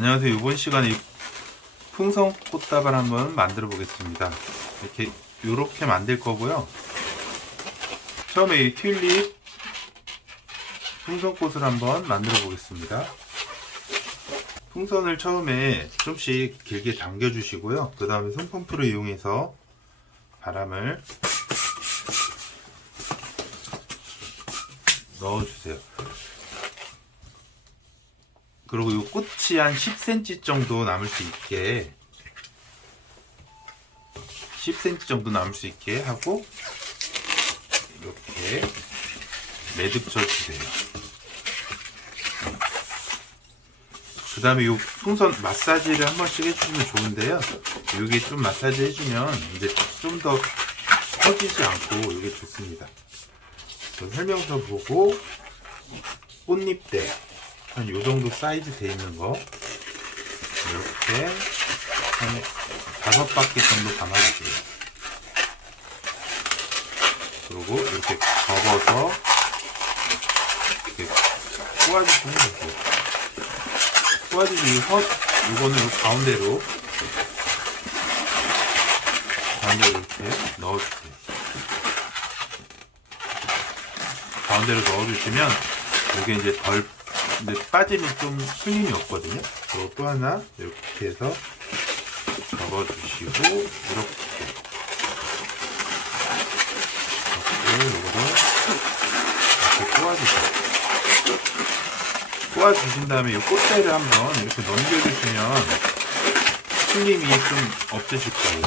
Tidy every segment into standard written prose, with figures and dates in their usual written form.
안녕하세요. 이번 시간에 풍선 꽃다발 한번 만들어 보겠습니다. 이렇게 만들 거고요. 처음에 이 튤립 풍선꽃을 한번 만들어 보겠습니다. 풍선을 처음에 좀씩 길게 당겨 주시고요. 그 다음에 손펌프를 이용해서 바람을 넣어 주세요. 그리고 이 꽃이 한 10cm 정도 남을 수 있게 10cm 정도 남을 수 있게 하고 이렇게 매듭 져주세요. 그 다음에 이 풍선 마사지를 한 번씩 해주시면 좋은데요. 이게 좀 마사지 해주면 이제 좀 더 터지지 않고 이게 좋습니다. 설명서 보고 꽃잎대 한 요정도 사이즈 돼 있는 거 이렇게 한 5바퀴 정도 감아주세요. 그리고 이렇게 접어서 이렇게 꼬아주시면 돼요. 꼬아주시고 이거는 가운데로 이렇게 넣어주세요. 가운데로 넣어주시면 이게 이제 근데 빠지면 좀 손님이 없거든요. 그리고 또 하나 이렇게 해서 접어주시고 이렇게 이거를 이렇게 꼬아주신 다음에 이 꽃대를 한번 이렇게 넘겨주시면 손님이 좀 없으실 거예요.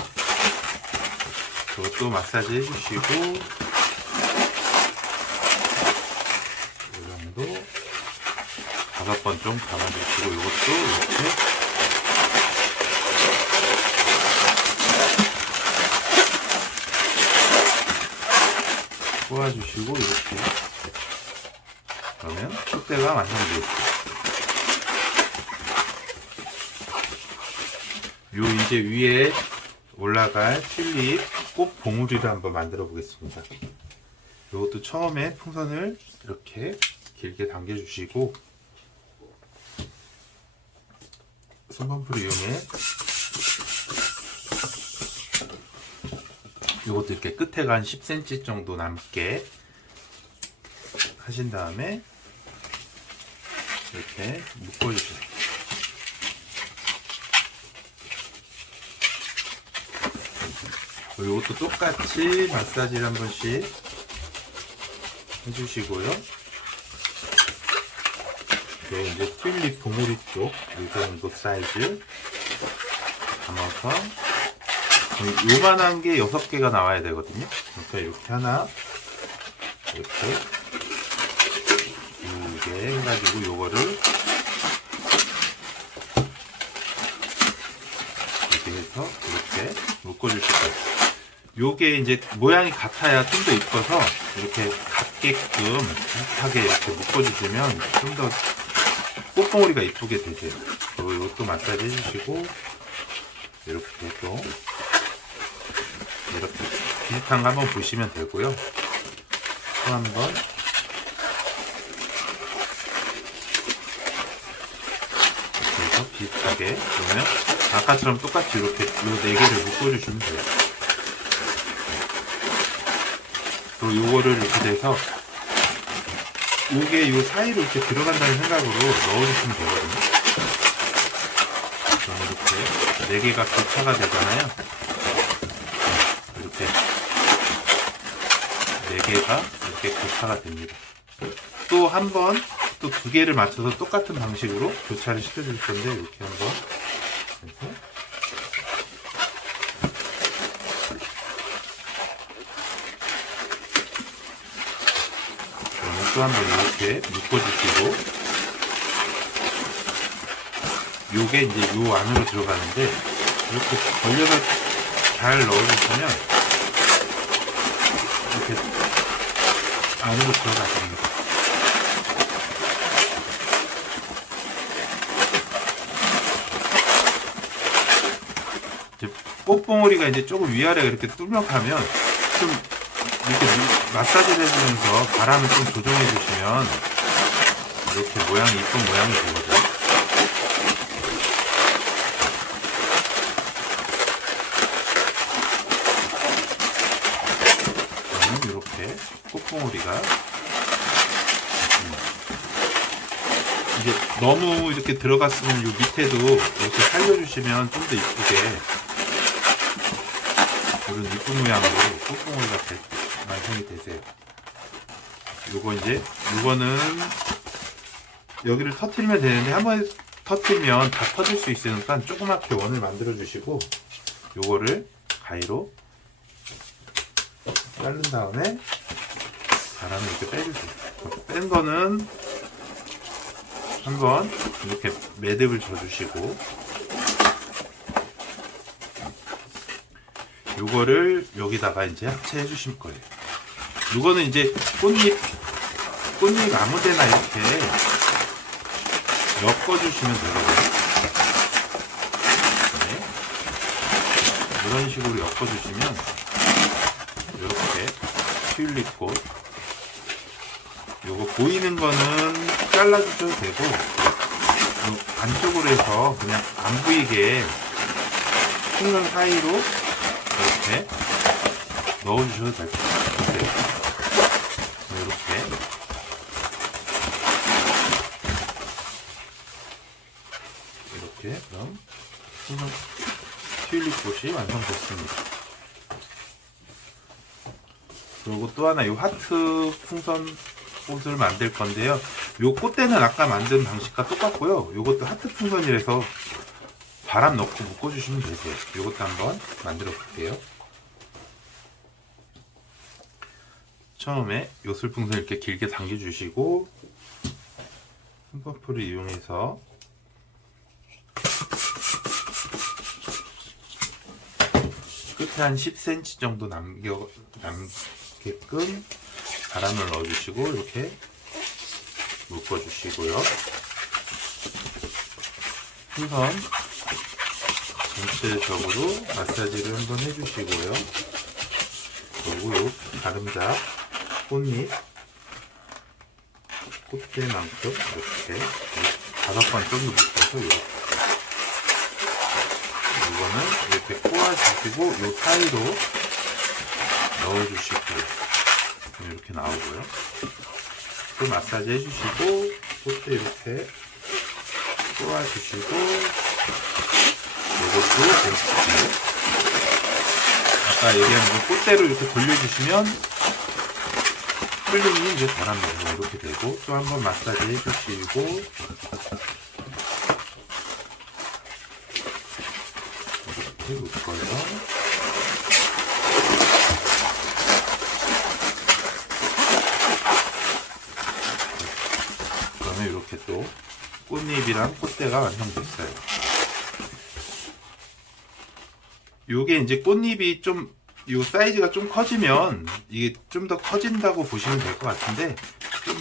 그것도 마사지 해주시고 이 정도 5번 좀 감아주시고 이것도 이렇게 꼬아주시고 이렇게 그러면 꽃대가 완성되었어요. 요 이제 위에 올라갈 튤립 꽃 봉우리를 한번 만들어 보겠습니다. 이것도 처음에 풍선을 이렇게 길게 당겨 주시고 손펌프를 이용해 이것도 이렇게 끝에가 한 10cm 정도 남게 하신 다음에 이렇게 묶어주세요. 이것도 똑같이 마사지를 한 번씩 해주시고요. 이제 튤립 봉우리 쪽 이 정도 사이즈 담아서 요만한 게 6개가 나와야 되거든요. 그러니까 이렇게 하나 이렇게 2개 해가지고 요거를 이렇게 해서 이렇게 묶어줄 거예요. 요게 이제 모양이 같아야 좀 더 이뻐서 이렇게 같게끔 비슷하게 이렇게 묶어주시면 좀 더 꽃봉오리가 이쁘게 되세요. 그리고 이것도 마사지 해주시고 이렇게 또 이렇게 비슷한 거 한번 보시면 되고요. 또 한번 이렇게 해서 비슷하게 그러면 아까처럼 똑같이 이렇게 요 4개를 묶어주시면 돼요. 그리고 요거를 이렇게 돼서 요게 요 사이로 이렇게 들어간다는 생각으로 넣어주시면 되거든요. 그럼 이렇게 4개가 교차가 되잖아요. 이렇게 4개가 이렇게 교차가 됩니다. 또 한 번, 또 2개를 맞춰서 똑같은 방식으로 교차를 시켜줄 건데, 이렇게 한번 해서 또 한 번 이렇게 묶어주시고 요게 이제 요 안으로 들어가는데 이렇게 벌려서 잘 넣어주시면 이렇게 안으로 들어가십니다. 이제 꽃봉오리가 이제 조금 위아래가 이렇게 뚜렷하면 좀 이렇게 마사지를 해주면서 바람을 좀 조정해 주시면 이렇게 모양이 이쁜 모양이 되거든요. 너무 이렇게 들어갔으면 요 밑에도 이렇게 살려주시면 좀 더 이쁘게 이런 이쁜 모양으로 꾹꾹이가 완성이 되세요. 요거는 여기를 터트리면 되는데 한번 터트리면 다 터질 수 있으니까 조그맣게 원을 만들어 주시고 요거를 가위로 자른 다음에 바람을 이렇게 빼주세요. 뺀 거는 한번 이렇게 매듭을 져주시고 요거를 여기다가 이제 합체해 주실 거예요. 요거는 이제 꽃잎 아무데나 이렇게 엮어주시면 되거든요. 네. 이런 식으로 엮어주시면 이렇게 튤립꽃 요거 보이는 거는 잘라주셔도 되고 요 안쪽으로 해서 그냥 안 보이게 풍선 사이로 이렇게 넣어주셔도 될 것 같아요. 이렇게 그럼 풍선 튤립꽃이 완성됐습니다. 그리고 또 하나 이 하트 풍선 꽃을 만들 건데요. 요 꽃대는 아까 만든 방식과 똑같고요. 요것도 하트 풍선이라서 바람 넣고 묶어주시면 되세요. 요것도 한번 만들어 볼게요. 처음에 요술풍선 이렇게 길게 당겨주시고 흠퍼프를 이용해서 끝에 한 10cm 정도 남게끔 바람을 넣어주시고 이렇게 묶어주시고요. 풍선 전체적으로 마사지를 한번 해주시고요. 그리고 요 가름자 꽃잎 꽃대만큼 이렇게 5번 정도 묶어서 이거는 이렇게 꼬아주시고 요 사이로 넣어주시고요. 이렇게 나오고요. 또 마사지 해주시고 꽃대 이렇게 꼬아주시고 이것도 해주시고 아까 얘기한 거 꽃대로 이렇게 돌려주시면 풀림이 이제 바람 내고 이렇게 되고 또 한번 마사지 해주시고 이렇게 묶어서 그러면 이렇게 또 꽃잎이랑 꽃대가 완성됐어요. 요게 이제 꽃잎이 좀 요 사이즈가 좀 커지면 이게 좀 더 커진다고 보시면 될 것 같은데 좀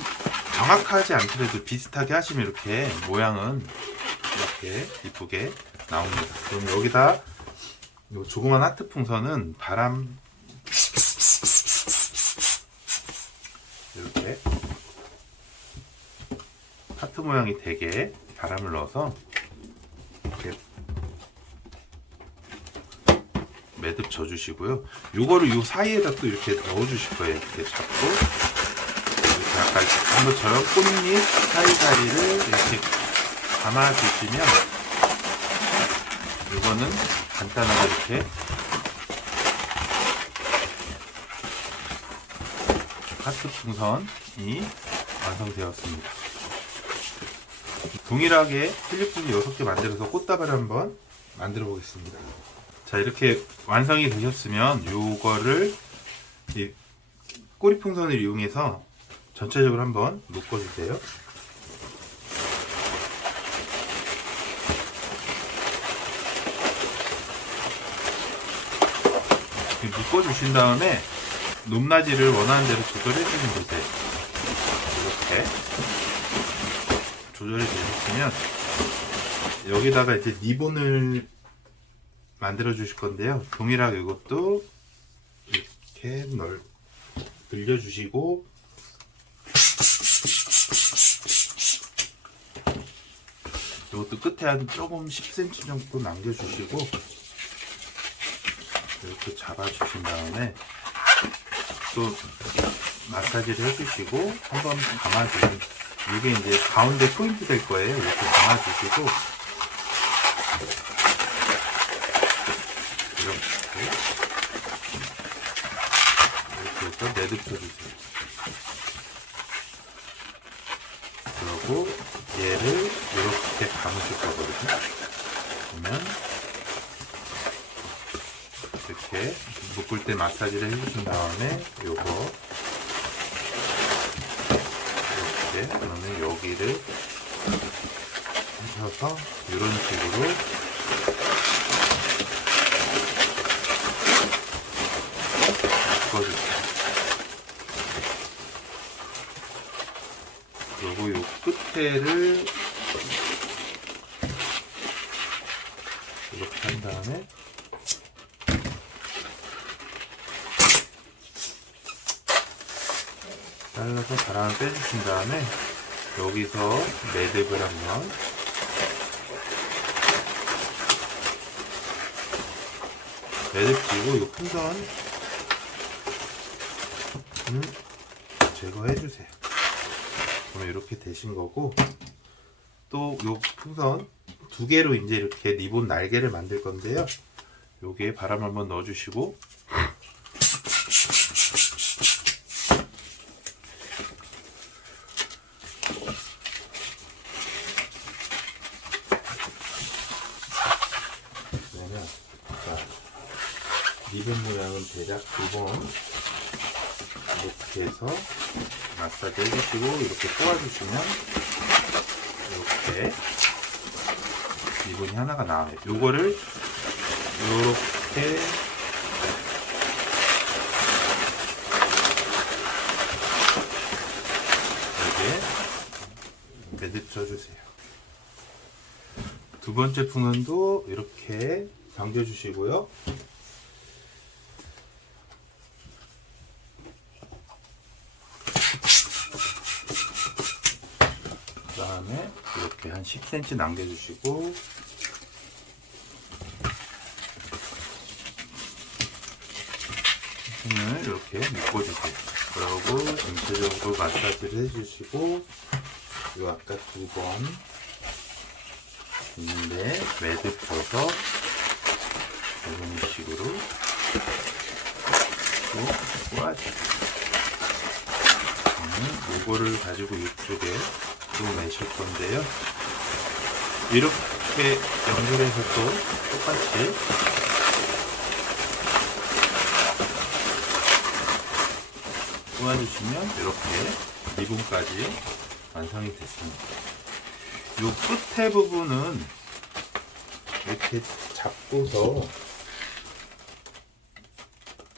정확하지 않더라도 비슷하게 하시면 이렇게 모양은 이렇게 이쁘게 나옵니다. 그럼 여기다 요 조그만 하트 풍선은 바람 이렇게 하트 모양이 되게 바람을 넣어서 이렇게 매듭 져주시고요. 요거를 요 사이에다 또 이렇게 넣어주실 거예요. 이렇게 잡고 이렇게 아까 한 것처럼 꽃잎 사이사이를 이렇게 감아주시면 요거는 간단하게 이렇게 하트 풍선이 완성되었습니다. 동일하게 필리핀 6개 만들어서 꽃다발을 한번 만들어 보겠습니다. 자, 이렇게 완성이 되셨으면 요거를 이 꼬리풍선을 이용해서 전체적으로 한번 묶어주세요. 묶어주신 다음에 높낮이를 원하는 대로 조절해주면 되세요. 이렇게 조절이 되셨으면 여기다가 이제 리본을 만들어 주실 건데요. 동일하게 이것도 이렇게 늘려주시고 이것도 끝에 한 조금 10cm 정도 남겨주시고 이렇게 잡아주신 다음에 또 마사지를 해주시고 한번 감아주시면 이게 이제 가운데 포인트 될 거예요. 이렇게 감아주시고 이렇게 해서 매듭 쳐주세요. 그리고 얘를 이렇게 감으실 거거든요. 그러면 이렇게 묶을 때 마사지를 해주신 다음에 요거 이렇게 그러면 여기를 하셔서 이런 식으로 묶어주세요. 그리고 요 끝에를 이렇게 한 다음에 잘라서 바람을 빼주신 다음에 여기서 매듭을 한번 매듭 지고 이 풍선 제거해 주세요. 그러면 이렇게 되신 거고, 또 요 풍선 두 개로 이제 이렇게 리본 날개를 만들 건데요. 여기에 바람 한번 넣어 주시고 그러면 자, 리본 모양은 대략 2번 이렇게 해서 마사지 해주시고 이렇게 꼬아주시면 이렇게 리본이 하나가 나와요. 요거를 요렇게 이렇게 매듭 쳐주세요. 두 번째 풍선도 이렇게 당겨주시고요. 그 다음에 이렇게 한 10cm 남겨주시고 힘을 이렇게 묶어주세요. 그리고 전체적으로 마사지를 해주시고 요 아까 2번 있는데 매듭 줘서 이런 식으로 또 꼬아주세요. 요거를 가지고 이쪽에 또 매실 건데요. 이렇게 연결해서 또 똑같이 꼬아주시면 이렇게 리본까지 완성이 됐습니다. 요 끝에 부분은 이렇게 잡고서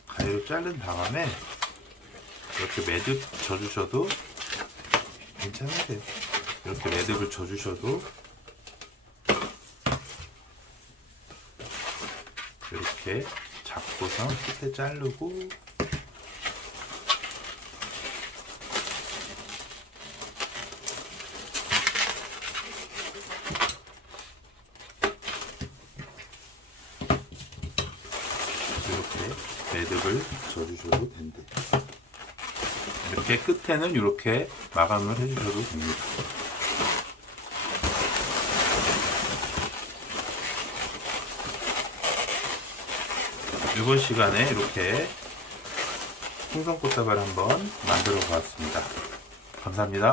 가위로 자른 다음에 이렇게 매듭 져주셔도 괜찮으세요. 이렇게 매듭을 져주셔도 이렇게 잡고서 끝에 자르고 이렇게 매듭을 져주셔도 된대요. 이렇게 끝에는 이렇게 마감을 해주셔도 됩니다. 이번 시간에 이렇게 풍선꽃다발 한번 만들어 보았습니다. 감사합니다.